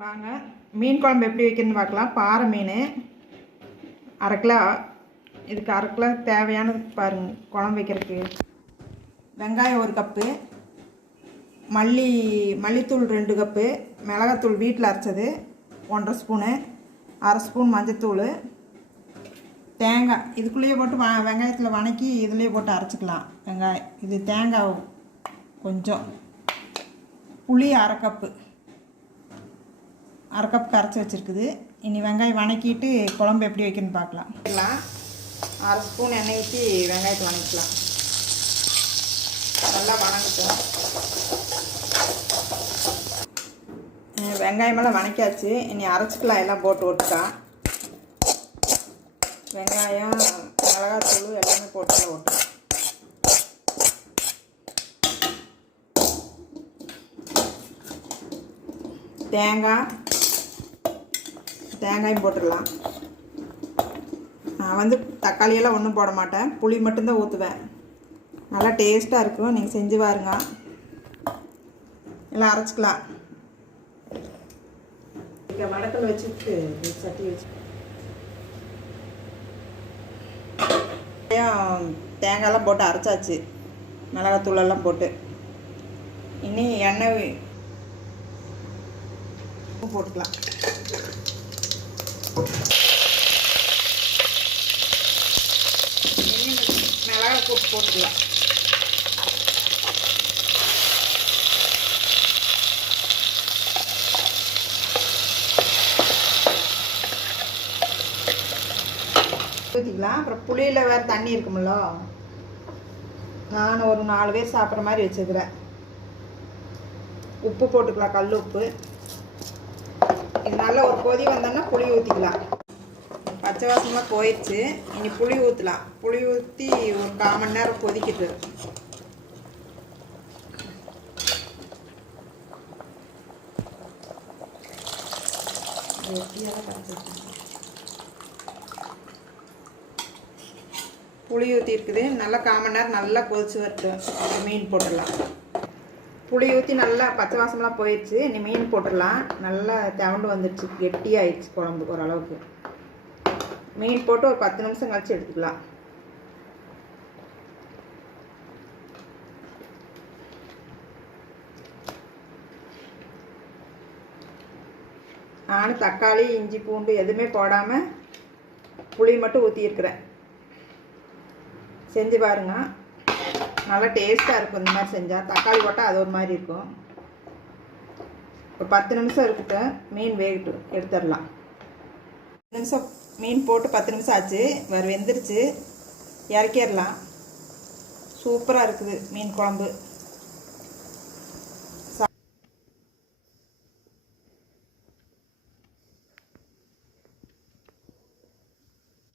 வாங்க மீன் குழம்பு எப்படி வைக்கிறதுன்னு பார்க்கலாம். பாறை மீன் அரை கிலோ, இதுக்கு அரை கிலோ தேவையானது பாருங்கள். குழம்பு வைக்கிறதுக்கு வெங்காயம் 1 கப்பு, மல்லித்தூள் 2 கப்பு, மிளகாத்தூள் வீட்டில் அரைச்சது 1.5 ஸ்பூனு, அரை ஸ்பூன் மஞ்சத்தூள், தேங்காய் இதுக்குள்ளேயே போட்டு வெங்காயத்தில் வணக்கி இதுலேயே போட்டு அரைச்சிக்கலாம். வெங்காயம் இது தேங்காய் கொஞ்சம், புளி அரை கப்பு கரைச்சி வச்சுருக்குது. இனி வெங்காயம் வணக்கிட்டு குழம்பு எப்படி வைக்கணும்னு பார்க்கலாம். அரை ஸ்பூன் எண்ணெய் ஊற்றி வெங்காயத்தை வணக்கலாம். நல்லா வணங்கட்டும். வெங்காயமெல்லாம் வணக்காச்சு. இனி அரைச்சிக்கலாம். எல்லாம் போட்டு ஓட்டுக்கா வெங்காயம் மிளகாத்தூள் எல்லாமே போட்டு ஓட்டு. தேங்காயும் போட்டுடலாம். நான் தக்காளியெல்லாம் ஒன்றும் போட மாட்டேன், புளி மட்டும்தான் ஊற்றுவேன். நல்லா டேஸ்ட்டாக இருக்கும். நீங்கள் செஞ்சு பாருங்க. எல்லாம் அரைச்சிக்கலாம். இங்கே வடக்கல் வச்சுட்டு சட்டி வச்சு தேங்காயெல்லாம் போட்டு அரைச்சாச்சு, மிளகாத்தூளெல்லாம் போட்டு. இனி எண்ணெய் போட்டுக்கலாம். மிளகாய் கூட்டு போட்டுக்கலாம். ஊற்றிக்கலாம். அப்புறம் புளியில் வேறு தண்ணி இருக்குமில்ல, நான் ஒரு 4 பேர் சாப்பிட்ற மாதிரி வச்சுக்கிறேன். உப்பு போட்டுக்கலாம், கல் உப்பு. இது நல்லா ஒரு கொதி வந்தோன்னா புளி ஊற்றிக்கலாம். பச்சை வாசமெல்லாம் போயிடுச்சு. இனி புளி ஊற்றலாம். புளி ஊற்றி ஒரு 1/4 மணி நேரம் கொதிக்கிட்டு. புளி ஊற்றி இருக்குது. நல்லா 1/4 மணி நேரம் நல்லா கொதிச்சு வரட்டும். மீன் போட்டுடலாம். புளி ஊற்றி நல்லா பச்சை வாசமெல்லாம் போயிடுச்சு. இனி மீன் போட்டுடலாம். நல்லா தவண்டு வந்துடுச்சு, கெட்டியாகிடுச்சு குழம்பு ஓரளவுக்கு. மீன் போட்டு ஒரு 10 நிமிஷம் கழிச்சு எடுத்துக்கலாம். நான் தக்காளி இஞ்சி பூண்டு எதுவுமே போடாமல் புளி மட்டும் ஊற்றியிருக்கிறேன். செஞ்சு பாருங்க, நல்லா டேஸ்ட்டாக இருக்கும். இந்த மாதிரி செஞ்சால் தக்காளி போட்டால் அது ஒரு மாதிரி இருக்கும். ஒரு 10 நிமிஷம் இருக்கட்டும், மீன் வேகட்டும், எடுத்துடலாம். 10 நிமிஷம் மீன் போட்டு 10 நிமிஷம் ஆச்சு. வேறு வெந்துருச்சு, இறக்கிடலாம். சூப்பராக இருக்குது மீன் குழம்பு.